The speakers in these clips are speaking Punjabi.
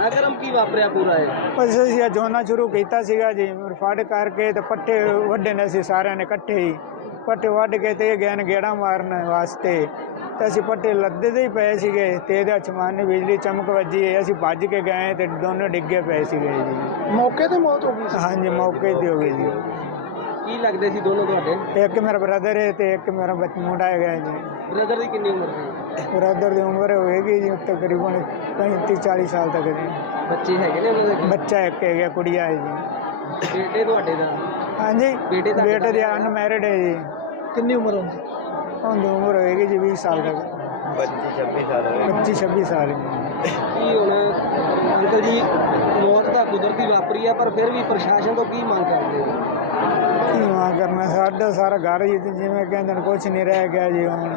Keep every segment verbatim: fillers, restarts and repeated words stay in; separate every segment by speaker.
Speaker 1: ਘਟਨਾਕ੍ਰਮ ਕੀ ਵਾਪਰਿਆ ਪੂਰਾ ਇਹ?
Speaker 2: ਬਸ ਅਸੀਂ ਜੋਨਾ ਸ਼ੁਰੂ ਕੀਤਾ ਸੀਗਾ ਜੀ, ਫੜ ਕਰਕੇ ਤੇ ਪੱਠੇ ਵੱਢੇ ਨੇ ਅਸੀਂ ਸਾਰਿਆਂ ਨੇ ਇਕੱਠੇ ਹੀ ਪੱਠੇ ਵੱਢ ਕੇ ਤੇ ਗਏ ਨੇ ਗੇੜਾ ਮਾਰਨ ਵਾਸਤੇ। ਤੇ ਅਸੀਂ ਪੱਠੇ ਲੱਦੇ ਦੇ ਹੀ ਪਏ ਸੀਗੇ ਤੇ ਇਹਦੇ ਅਚਮਾਨੀ ਬਿਜਲੀ ਚਮਕ ਵੱਜੀ, ਅਸੀਂ ਭੱਜ ਕੇ ਗਏ ਤੇ ਦੋਨੋਂ ਡਿੱਗੇ ਪਏ ਸੀਗੇ ਜੀ।
Speaker 1: ਮੌਕੇ ਤੇ ਮੌਤ ਹੋ ਗਈ ਸੀ?
Speaker 2: ਹਾਂਜੀ ਮੌਕੇ ਤੇ ਹੋ ਗਈ ਜੀ।
Speaker 1: ਕੀ ਲੱਗਦੇ ਸੀ ਦੋਨੋਂ ਤੁਹਾਡੇ?
Speaker 2: ਇੱਕ ਮੇਰਾ ਬ੍ਰਦਰ ਹੈ ਤੇ ਇੱਕ ਮੇਰਾ ਬੱਚ ਮੁੰਡਾ ਹੈਗਾ ਜੀ।
Speaker 1: ਬ੍ਰਦਰ ਦੀ ਕਿੰਨੀ ਉਮਰ ਸੀ?
Speaker 2: ਬ੍ਰਦਰ ਦੀ ਉਮਰ ਹੋਏਗੀ ਜੀ ਤਕਰੀਬਨ ਪੈਂਤੀ ਚਾਲੀ ਸਾਲ ਤੱਕ ਦੀ।
Speaker 1: ਬੱਚੇ ਹੈਗੇ ਨੇ ਉਹਨਾਂ ਦੇ?
Speaker 2: ਬੱਚਾ ਇੱਕ ਹੈਗਾ, ਕੁੜੀਆ ਹੈ ਜੀ।
Speaker 1: ਬੇਟੇ ਤੁਹਾਡੇ ਦਾ?
Speaker 2: ਹਾਂਜੀ
Speaker 1: ਬੇਟੇ ਦਾ?
Speaker 2: ਬੇਟੇ ਦੀ ਅਨਮੈਰਿਡ ਹੈ ਜੀ।
Speaker 1: ਕਿੰਨੀ ਉਮਰ ਹੁੰਦੀ?
Speaker 2: ਉਹਦੀ ਉਮਰ ਹੋਏਗੀ ਜੀ ਵੀਹ ਸਾਲ ਤੱਕ।
Speaker 3: ਪੱਚੀ ਛੱਬੀ ਸਾਲ
Speaker 2: ਪੱਚੀ ਛੱਬੀ ਸਾਲ।
Speaker 1: ਕੀ ਹੁਣ ਅੰਕਲ ਜੀ ਮੌਤ ਤਾਂ ਕੁਦਰਤੀ ਵਾਪਰੀ ਆ, ਪਰ ਫਿਰ ਵੀ ਪ੍ਰਸ਼ਾਸਨ ਤੋਂ ਕੀ ਮੰਗ ਕਰਦੇ ਹੋ?
Speaker 2: ਕੀ ਮੰਗ ਕਰਨਾ, ਸਾਡਾ ਸਾਰਾ ਘਰ ਜੀ ਜਿਵੇਂ ਕਹਿੰਦੇ ਨੇ ਕੁਛ ਨਹੀਂ ਰਹਿ ਗਿਆ ਜੀ। ਹੁਣ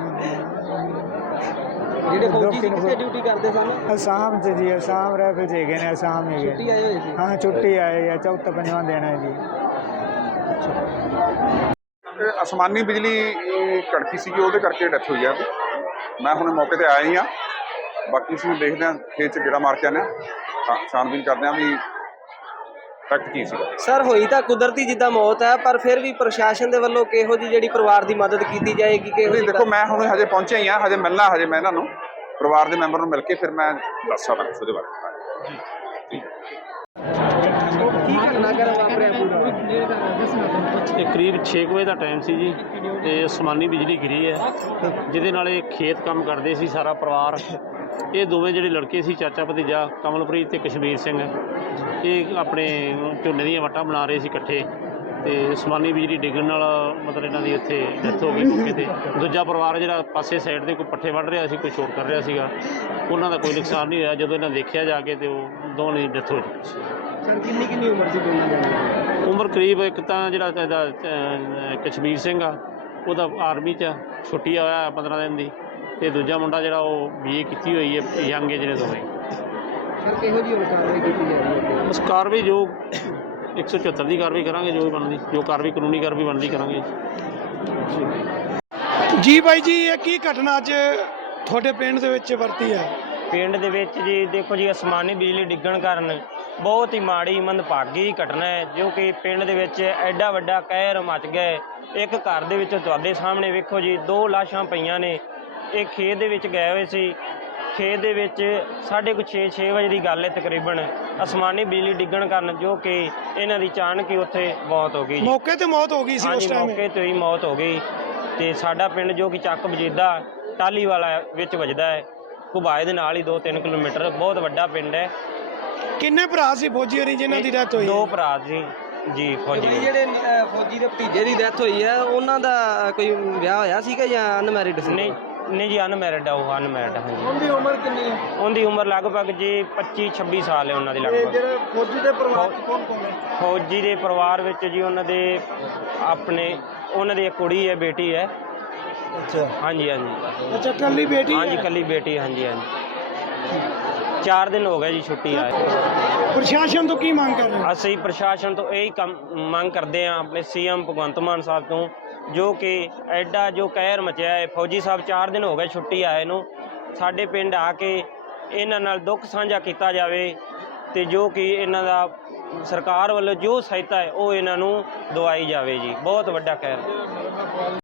Speaker 1: ਜਿਹੜੇ ਫੌਜੀ ਸੀ ਕਿੱਥੇ ਡਿਊਟੀ ਕਰਦੇ ਸਨ?
Speaker 2: ਅਸਾਮ 'ਚ ਜੀ, ਅਸਾਮ ਰਾਈਫਲ 'ਚ ਹੈਗੇ ਨੇ, ਅਸਾਮ ਹੈਗੇ।
Speaker 1: ਛੁੱਟੀ ਆਏ ਹੋਏ ਸੀ?
Speaker 2: ਹਾਂ ਛੁੱਟੀ ਆਏ ਆ, ਚੌਥਾ ਪੰਜਵਾਂ ਦਿਨ ਹੈ ਜੀ।
Speaker 4: ਅਸਮਾਨੀ ਬਿਜਲੀ ਕੜਕੀ ਸੀਗੀ, ਉਹਦੇ ਕਰਕੇ ਡੈਥ ਹੋਈ ਆ। ਮੈਂ ਹੁਣ ਮੌਕੇ ਤੇ ਆਇਆ ਹੀ ਹਾਂ, ਬਾਕੀ ਇਸ ਨੂੰ ਦੇਖਦੇ ਹਾਂ, ਖੇਤ 'ਚ ਗੇੜਾ ਮਾਰ ਕੇ ਆਉਂਦੇ ਹਾਂ, ਛਾਣਬੀਨ ਕਰਦੇ ਹਾਂ ਵੀ ਫੈਕਟ ਕੀ ਸੀਗਾ।
Speaker 1: ਸਰ ਹੋਈ ਤਾਂ ਕੁਦਰਤੀ ਜਿੱਦਾਂ ਮੌਤ ਹੈ, ਪਰ ਫਿਰ ਵੀ ਪ੍ਰਸ਼ਾਸਨ ਦੇ ਵੱਲੋਂ ਕਿਹੋ ਜਿਹੀ ਜਿਹੜੀ ਪਰਿਵਾਰ ਦੀ ਮਦਦ ਕੀਤੀ ਜਾਏਗੀ? ਕਿਹੋ ਜਿਹੀ?
Speaker 4: ਦੇਖੋ ਮੈਂ ਹੁਣ ਹਜੇ ਪਹੁੰਚਿਆ ਹੀ ਹਾਂ, ਹਜੇ ਮਿਲਣਾ ਹਜੇ ਮੈਂ ਇਹਨਾਂ ਨੂੰ ਪਰਿਵਾਰ ਦੇ ਮੈਂਬਰ ਨੂੰ ਮਿਲ ਕੇ ਫਿਰ ਮੈਂ ਦੱਸ ਸਕਦਾ ਉਹਦੇ ਬਾਰੇ।
Speaker 1: ਕੀ ਘਟਨਾਕ੍ਰਮ ਵਾਪਰਿਆ ਪੂਰਾ?
Speaker 5: ਇਹ ਕਰੀਬ ਛੇ ਕੁ ਵਜੇ ਦਾ ਟਾਈਮ ਸੀ ਜੀ, ਤੇ ਅਸਮਾਨੀ ਬਿਜਲੀ ਗਿਰੀ ਹੈ ਜਿਹਦੇ ਨਾਲ ਇਹ ਖੇਤ ਕੰਮ ਕਰਦੇ ਸੀ ਸਾਰਾ ਪਰਿਵਾਰ। ਇਹ ਦੋਵੇਂ ਜਿਹੜੇ ਲੜਕੇ ਸੀ, ਚਾਚਾ ਭਤੀਜਾ ਕਮਲਪ੍ਰੀਤ ਤੇ ਕਸ਼ਮੀਰ ਸਿੰਘ, ਇਹ ਆਪਣੇ ਝੋਨੇ ਦੀਆਂ ਵੱਟਾਂ ਬਣਾ ਰਹੇ ਸੀ ਇਕੱਠੇ, ਤੇ ਅਸਮਾਨੀ ਬਿਜਲੀ ਡਿੱਗਣ ਨਾਲ ਮਤਲਬ ਇਹਨਾਂ ਦੀ ਉੱਥੇ ਡੈਥ ਹੋ ਗਈ ਮੌਕੇ 'ਤੇ। ਦੂਜਾ ਪਰਿਵਾਰ ਜਿਹੜਾ ਪਾਸੇ ਸਾਈਡ 'ਤੇ ਕੋਈ ਪੱਠੇ ਵੱਢ ਰਿਹਾ ਸੀ, ਕੋਈ ਸ਼ੋਰ ਕਰ ਰਿਹਾ ਸੀਗਾ, ਉਹਨਾਂ ਦਾ ਕੋਈ ਨੁਕਸਾਨ ਨਹੀਂ ਹੋਇਆ। ਜਦੋਂ ਇਹਨਾਂ ਦੇਖਿਆ ਜਾ ਕੇ ਤੇ ਉਹ ਦੋਵਾਂ ਦੀ ਡੈਥ ਹੋ ਚੁੱਕੀ ਸੀ।
Speaker 1: ਸਰ ਕਿੰਨੀ ਕਿੰਨੀ ਉਮਰ ਸੀ ਦੋਨਾਂ ਦੀ?
Speaker 5: ਉਮਰ ਕਰੀਬ ਇੱਕ ਤਾਂ ਜਿਹੜਾ ਇਹਦਾ ਕਸ਼ਮੀਰ ਸਿੰਘ ਆ, ਉਹਦਾ ਆਰਮੀ 'ਚ ਛੁੱਟੀ ਹੋਇਆ ਪੰਦਰਾਂ ਦਿਨ ਦੀ, ਤੇ ਦੂਜਾ ਮੁੰਡਾ ਜਿਹੜਾ ਉਹ ਬੀ ਏ ਕੀਤੀ ਹੋਈ ਹੈ, ਯੰਗ ਏਜ ਨੇ ਦੋਵੇਂ।
Speaker 1: ਸਰ ਕਿਹੋ ਜਿਹੀ ਹੁਣ ਕਾਰਵਾਈ ਕੀਤੀ ਜਾ ਰਹੀ ਹੈ?
Speaker 5: ਉਸ ਕਾਰਵਾਈ ਜੋ ਇੱਕ ਸੌ ਚੁਹੱਤਰ ਦੀ ਕਾਰਵਾਈ ਕਰਾਂਗੇ, ਜੋ ਵੀ ਬਣਦੀ ਜੋ ਕਾਰਵਾਈ ਕਾਨੂੰਨੀ ਕਾਰਵਾਈ ਬਣਦੀ ਕਰਾਂਗੇ
Speaker 6: ਜੀ। ਬਾਈ ਜੀ ਇਹ ਕੀ ਘਟਨਾ ਅੱਜ ਤੁਹਾਡੇ ਪਿੰਡ ਦੇ ਵਿੱਚ ਵਰਤੀ ਹੈ?
Speaker 7: ਪਿੰਡ ਦੇ ਵਿੱਚ ਜੀ ਦੇਖੋ ਜੀ, ਅਸਮਾਨੀ ਬਿਜਲੀ ਡਿੱਗਣ ਕਾਰਨ ਬਹੁਤ ਹੀ ਮਾੜੀ ਮੰਦਭਾਗੀ ਘਟਨਾ ਹੈ, ਜੋ ਕਿ ਪਿੰਡ ਦੇ ਵਿੱਚ ਐਡਾ ਵੱਡਾ ਕਹਿਰ ਮਚ ਗਿਆ। ਇੱਕ ਘਰ ਦੇ ਵਿੱਚ ਤੁਹਾਡੇ ਸਾਹਮਣੇ ਵੇਖੋ ਜੀ, ਦੋ ਲਾਸ਼ਾਂ ਪਈਆਂ ਨੇ। ਇਹ ਖੇਤ ਦੇ ਵਿੱਚ ਗਏ ਹੋਏ ਸੀ, ਖੇਤ ਦੇ ਵਿੱਚ ਸਾਢੇ ਕੁ ਛੇ ਛੇ ਵਜੇ ਦੀ ਗੱਲ ਹੈ ਤਕਰੀਬਨ, ਅਸਮਾਨੀ ਬਿਜਲੀ ਡਿੱਗਣ ਕਾਰਨ ਜੋ ਕਿ ਇਹਨਾਂ ਦੀ ਅਚਾਨਕ ਹੀ ਉੱਥੇ ਮੌਤ ਹੋ ਗਈ।
Speaker 6: ਮੌਕੇ ਤੇ ਮੌਤ ਹੋ ਗਈ ਸੀ ਉਸ
Speaker 7: ਹਾਂਜੀ
Speaker 6: ਟਾਈਮ?
Speaker 7: ਮੌਕੇ ਤੇ ਹੀ ਮੌਤ ਹੋ ਗਈ। ਤੇ ਸਾਡਾ ਪਿੰਡ ਜੋ ਕਿ ਚੱਕ ਵਜੀਦਾ ਟਾਹਲੀ ਵਾਲਾ ਵਿੱਚ ਵੱਜਦਾ ਹੈ, ਘੁਬਾਏ ਦੇ ਨਾਲ ਹੀ ਦੋ ਤਿੰਨ ਕਿਲੋਮੀਟਰ, ਬਹੁਤ ਵੱਡਾ ਪਿੰਡ ਹੈ।
Speaker 6: ਕਿੰਨੇ ਭਰਾ ਸੀ ਫੌਜੀ ਹੋਣੀ ਜਿਨ੍ਹਾਂ ਦੀ ਡੈਥ ਹੋਈ?
Speaker 7: ਦੋ ਭਰਾ ਸੀ ਜੀ ਫੌਜੀ।
Speaker 1: ਜਿਹੜੇ ਫੌਜੀ ਦੇ ਭਤੀਜੇ ਦੀ ਡੈਥ ਹੋਈ ਹੈ, ਉਹਨਾਂ ਦਾ ਕੋਈ ਵਿਆਹ ਹੋਇਆ ਸੀਗਾ ਜਾਂ ਅਨਮੈਰਿਡ ਸੀ?
Speaker 7: ਨਹੀਂ ਨਹੀਂ ਜੀ, ਅਨਮੈਰਿਡ ਆ ਉਹ, ਅਨਮੈਰਿਡ। ਹਾਂਜੀ
Speaker 1: ਉਹਦੀ ਉਮਰ ਕਿੰਨੀ ਹੈ?
Speaker 7: ਉਹਦੀ ਉਮਰ ਲਗਭਗ ਜੀ ਪੱਚੀ ਛੱਬੀ ਸਾਲ ਹੈ ਉਹਨਾਂ ਦੀ ਲਗਭਗ।
Speaker 1: ਜਿਹੜੇ ਫੌਜੀ ਦੇ ਪਰਿਵਾਰ ਚ ਕੌਣ ਕੌਣ ਹੈ?
Speaker 7: ਫੌਜੀ ਦੇ ਪਰਿਵਾਰ ਵਿੱਚ ਜੀ ਉਹਨਾਂ ਦੇ ਆਪਣੇ ਉਹਨਾਂ ਦੀ ਇੱਕ ਕੁੜੀ ਹੈ, ਬੇਟੀ ਹੈ।
Speaker 1: ਅੱਛਾ
Speaker 7: ਹਾਂਜੀ ਹਾਂਜੀ।
Speaker 6: ਅੱਛਾ ਕੱਲੀ ਬੇਟੀ?
Speaker 7: ਹਾਂਜੀ ਕੱਲੀ ਬੇਟੀ। ਹਾਂਜੀ ਹਾਂਜੀ। ਚਾਰ ਦਿਨ ਹੋ ਗਏ ਜੀ ਛੁੱਟੀ ਆਏ।
Speaker 6: ਪ੍ਰਸ਼ਾਸਨ ਤੋਂ ਕੀ ਮੰਗ ਕਰ ਰਹੇ ਹੋ?
Speaker 7: ਅਸੀਂ ਪ੍ਰਸ਼ਾਸਨ ਤੋਂ ਇਹੀ ਕੰਮ ਮੰਗ ਕਰਦੇ ਹਾਂ, ਆਪਣੇ ਸੀ ਐਮ ਭਗਵੰਤ ਮਾਨ ਸਾਹਿਬ ਤੋਂ, ਜੋ ਕਿ ਐਡਾ ਜੋ ਕਹਿਰ ਮਚਿਆ ਹੈ। ਫੌਜੀ ਸਾਹਿਬ ਚਾਰ ਦਿਨ ਹੋ ਗਏ ਛੁੱਟੀ ਆਏ ਨੂੰ, ਸਾਡੇ ਪਿੰਡ ਆ ਕੇ ਇਹਨਾਂ ਨਾਲ ਦੁੱਖ ਸਾਂਝਾ ਕੀਤਾ ਜਾਵੇ, ਤੇ ਜੋ ਕਿ ਇਹਨਾਂ ਦਾ ਸਰਕਾਰ ਵੱਲੋਂ ਜੋ ਸਹਾਇਤਾ ਹੈ ਉਹ ਇਹਨਾਂ ਨੂੰ ਦਵਾਈ ਜਾਵੇ ਜੀ। ਬਹੁਤ ਵੱਡਾ ਕਹਿਰ।